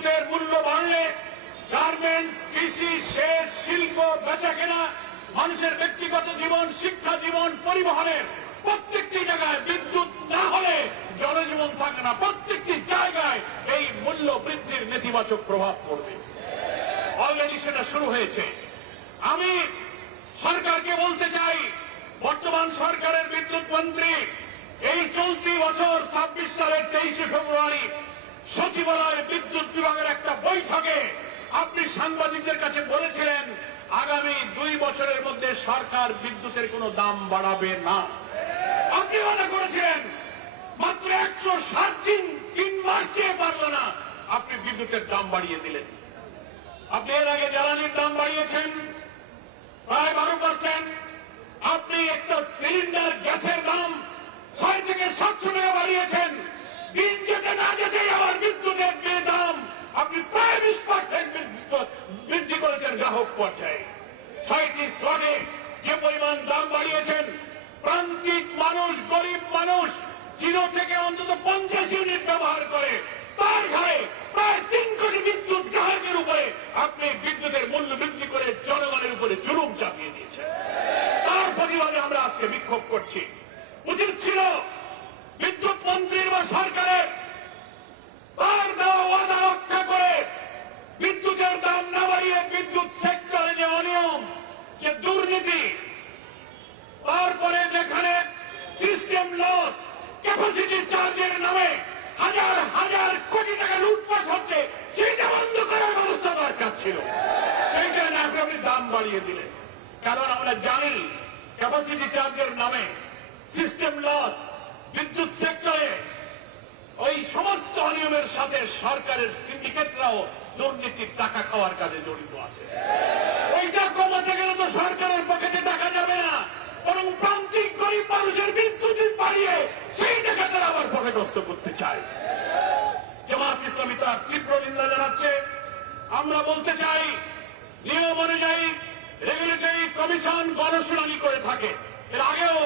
বিদ্যুতের মূল্য বাড়লে গার্মেন্টস, কৃষি, সেচ, শিল্প, বেচাকেনা, মানুষের ব্যক্তিগত জীবন, শিক্ষা জীবন, পরিবহনের প্রত্যেকটি জায়গায় বিদ্যুৎ না হলে জনজীবন থাকে না। প্রত্যেকটি জায়গায় এই মূল্য বৃদ্ধির নেতিবাচক প্রভাব পড়বে। অলরেডি সেটা শুরু হয়েছে। আমি সরকারকে বলতে চাই, বর্তমান সরকারের বিদ্যুৎ মন্ত্রী এই চলতি বছর 26 সালের 23শে ফেব্রুয়ারি সচিবালয়ের বিদ্যুৎ বিভাগের একটা বৈঠকে আপনি সাংবাদিকদের কাছে বলেছিলেন আগামী 2 বছরের মধ্যে সরকার বিদ্যুতের কোনো দাম বাড়াবে না। আপনি মনে করেছিলেন মাত্র 107 দিন 3 মাস চেয়ে পারল না, আপনি বিদ্যুতের দাম বাড়িয়ে দিলেন। আপনি এর আগে জ্বালানির দাম বাড়িয়েছেন প্রায় 12%। আপনি একটা সিলিন্ডার গ্যাসের দাম 6 থেকে 700 টাকা বাড়িয়েছেন। দিন যেতে না যেতেই আবার বিদ্যুতের দাম আপনি প্রায় 20% বৃদ্ধি করেছেন গ্রাহক পর্যায়ে। 6টি স্লটে যে পরিমাণ দাম বাড়িয়েছেন, প্রান্তিক মানুষ, গরিব মানুষ 0 থেকে অন্তত 50 ইউনিট ব্যবহার করে তার ঘরে প্রায় 3 কোটি বিদ্যুৎ গ্রাহকের উপরে আপনি বিদ্যুতের মূল্য বৃদ্ধি করে জনগণের উপরে জুলুম চাপিয়ে দিয়েছেন। তার প্রতিবাদে আমরা আজকে বিক্ষোভ করছি। উচিত ছিল বিদ্যুৎ মন্ত্রীর বা সরকারের তার দেওয়া ওয়াদা রক্ষা করে বিদ্যুতের দাম না বাড়িয়ে বিদ্যুৎ সেক্টরে যে অনিয়ম, যে দুর্নীতি, তারপরে যেখানে সিস্টেম লস, ক্যাপাসিটি চার্জের নামে হাজার হাজার কোটি টাকা লুটপাট হচ্ছে, সেইটা বন্ধ করার ব্যবস্থা দরকার ছিল। সেইটা না আপনি দাম বাড়িয়ে দিলেন। কারণ আমরা জানি ক্যাপাসিটি চার্জের নামে সিস্টেম লস, বিদ্যুৎ সেক্টরে ওই সমস্ত অনিয়মের সাথে সরকারের সিন্ডিকেটরাও দুর্নীতির টাকা খাওয়ার কাজে জড়িত আছে। ওইটা কমাতে গেলে তো সরকারের পকেটে টাকা যাবে না, বরং প্রান্তিক গরিব মানুষের বিদ্যুৎ বাড়িয়ে সেই টাকা তারা আবার পকেটস্থ করতে চায়। জামাত ইসলামী তার তীব্র নিন্দা জানাচ্ছে। আমরা বলতে চাই, নিয়ম অনুযায়ী রেগুলেটরি কমিশন গণশুনানি করে থাকে। এর আগেও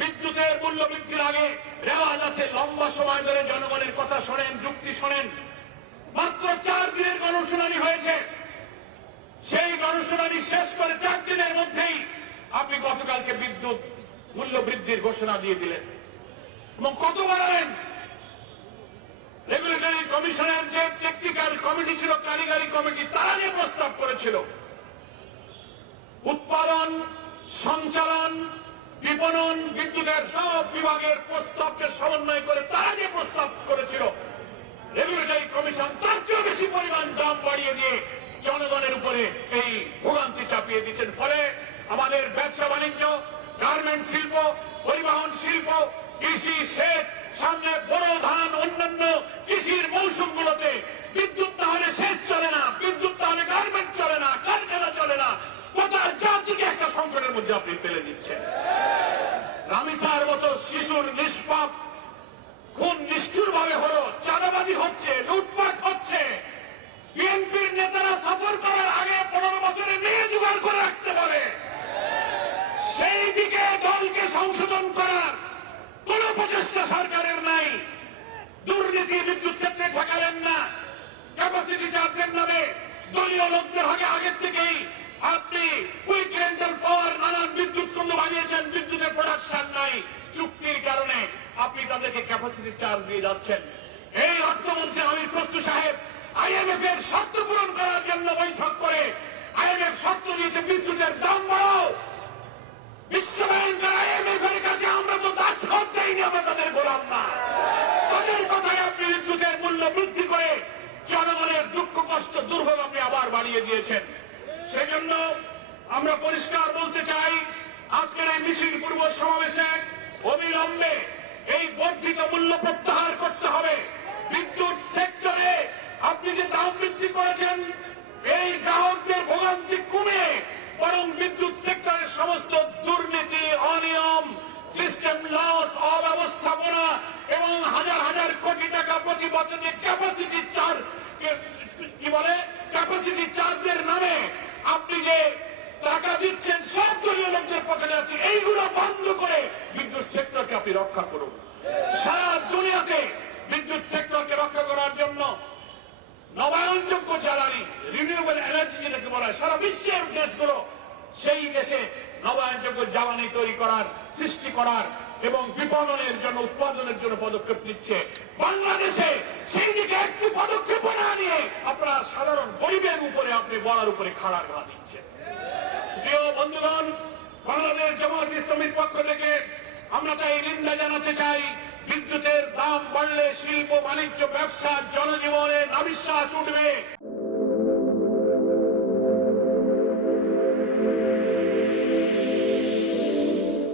বিদ্যুতের মূল্য বৃদ্ধির আগে রেওয়াজ আছে লম্বা সময় ধরে জনগণের কথা শোনেন, যুক্তি শোনেন। মাত্র 4 দিনের গণশুনানি হয়েছে। সেই গণশুনানি শেষ করে 4 দিনের মধ্যেই আপনি গতকালকে বিদ্যুৎ মূল্য বৃদ্ধির ঘোষণা দিয়ে দিলেন এবং কত বাড়ালেন। রেগুলেটরি কমিশনের যে টেকনিক্যাল কমিটি ছিল, কারিগরি কমিটি, তারা যে প্রস্তাব করেছিল উৎপাদন, সঞ্চালন, বিপণন, বিদ্যুতের সব বিভাগের প্রস্তাবকে সমন্বয় করে তারা যে প্রস্তাব করেছিল রেগুলেটরি কমিশন, তার চেয়ে বেশি পরিমাণ দাম বাড়িয়ে দিয়ে জনগণের উপরে এই ভোগান্তি চাপিয়ে দিচ্ছেন। ফলে আমাদের ব্যবসা বাণিজ্য, গার্মেন্টস শিল্প, পরিবহন শিল্প, কৃষি, সেচ, সামনে বড় ধান, অন্যান্য কৃষির মৌসুমগুলোতে বিদ্যুৎ না হলে সেচ চলে না, বিদ্যুৎ না হলে গার্মেন্ট চলে না, কারখানা চলে না। গোটা জাতিকে একটা সংকটের মধ্যে আপনি ফেলে দিচ্ছেন। রামিসার মতো শিশুর নিষ্পাপ খুন নিষ্ঠুর ভাবে হলো, চাঁদাবাজি হচ্ছে, লুটপাট হচ্ছে। বিএনপির নেতারা সফর করার আগে 15 বছরে মেয়ে জোগাড় করে রাখতে পারে। সেই দিকে দলকে সংশোধন করার কোন প্রচেষ্টা সরকারের নাই। দুর্নীতি বিদ্যুৎ ক্ষেত্রে ঠেকালেন না। ক্যাপাসিটি চার্জের নামে দলীয় লোকদের আগের থেকেই আপনি কুইক রেন্টাল পাওয়ার নানান বিদ্যুৎ কেন্দ্র বানিয়েছেন, বিদ্যুতের প্রোডাকশন নাই। চুক্তির কারণে আপনি তাদেরকে ক্যাপাসিটি চার্জ দিয়ে যাচ্ছেন। এই অর্থমন্ত্রী আমির খসরু সাহেব আইএমএফ এর শর্ত পূরণ করার জন্য বৈঠক করে আইএমএফ শর্ত দিয়েছে বিদ্যুতের দাম বাড়াও। বিশ্বব্যাংক আর আইএমএফ এর কাছে আমরা তো দাসখত দেইনি, আমরা তাদের গোলাম না। তাদের কথায় আপনি বিদ্যুতের মূল্য বৃদ্ধি করে জনগণের দুঃখ কষ্ট দুর্ভোগ আপনি আবার বাড়িয়ে দিয়েছেন। সেই জন্য আমরা পরিষ্কার বলতে চাই, আজকের এই মিছিল পূর্ব সমাবেশে অবিলম্বে এই বর্ধিত মূল্য প্রত্যাহার করতে হবে। বিদ্যুৎ সেক্টরে আপনি যে দাম বৃদ্ধি করেছেন, এই গ্রাহকদের ভোগান্তি কমে বরং বিদ্যুৎ সেক্টরের সমস্ত দুর্নীতি, অনিয়ম, সিস্টেম লস, অব্যবস্থাপনা এবং হাজার হাজার কোটি টাকা প্রতি বছর যে ক্যাপাসিটি চার্জ, কি বলে, ক্যাপাসিটি চার্জের নামে আপনি যে টাকা দিচ্ছেন সব দলীয় লোকদের পকেটে আছে, এইগুলো বন্ধ করে বিদ্যুৎ সেক্টরকে আপনি রক্ষা করুন। সারা দুনিয়াতে বিদ্যুৎ সেক্টরকে রক্ষা করার জন্য নবায়ন রিনিউয়েবল এনার্জি যেটাকে বলা হয়, সারা বিশ্বের দেশগুলো সেই দেশে নবায়নযোগ্য জ্বালানি তৈরি করার, সৃষ্টি করার এবং বিপণনের জন্য, উৎপাদনের জন্য পদক্ষেপ নিচ্ছে। বাংলাদেশে সেই দিকে একটি পদক্ষেপ না নিয়ে আপনার সাধারণ গরিবের উপরে, আপনি বলার উপরে খাড়া ঘা দিচ্ছেন। প্রিয় বন্ধুগণ, বাংলাদেশ জামায়াত ইসলামীর পক্ষ থেকে আমরা তাই নিন্দা জানাতে চাই। বিদ্যুতের দাম বাড়লে শিল্প, বাণিজ্য, ব্যবসা, জনজীবনে নাভিশ্বাস উঠবে।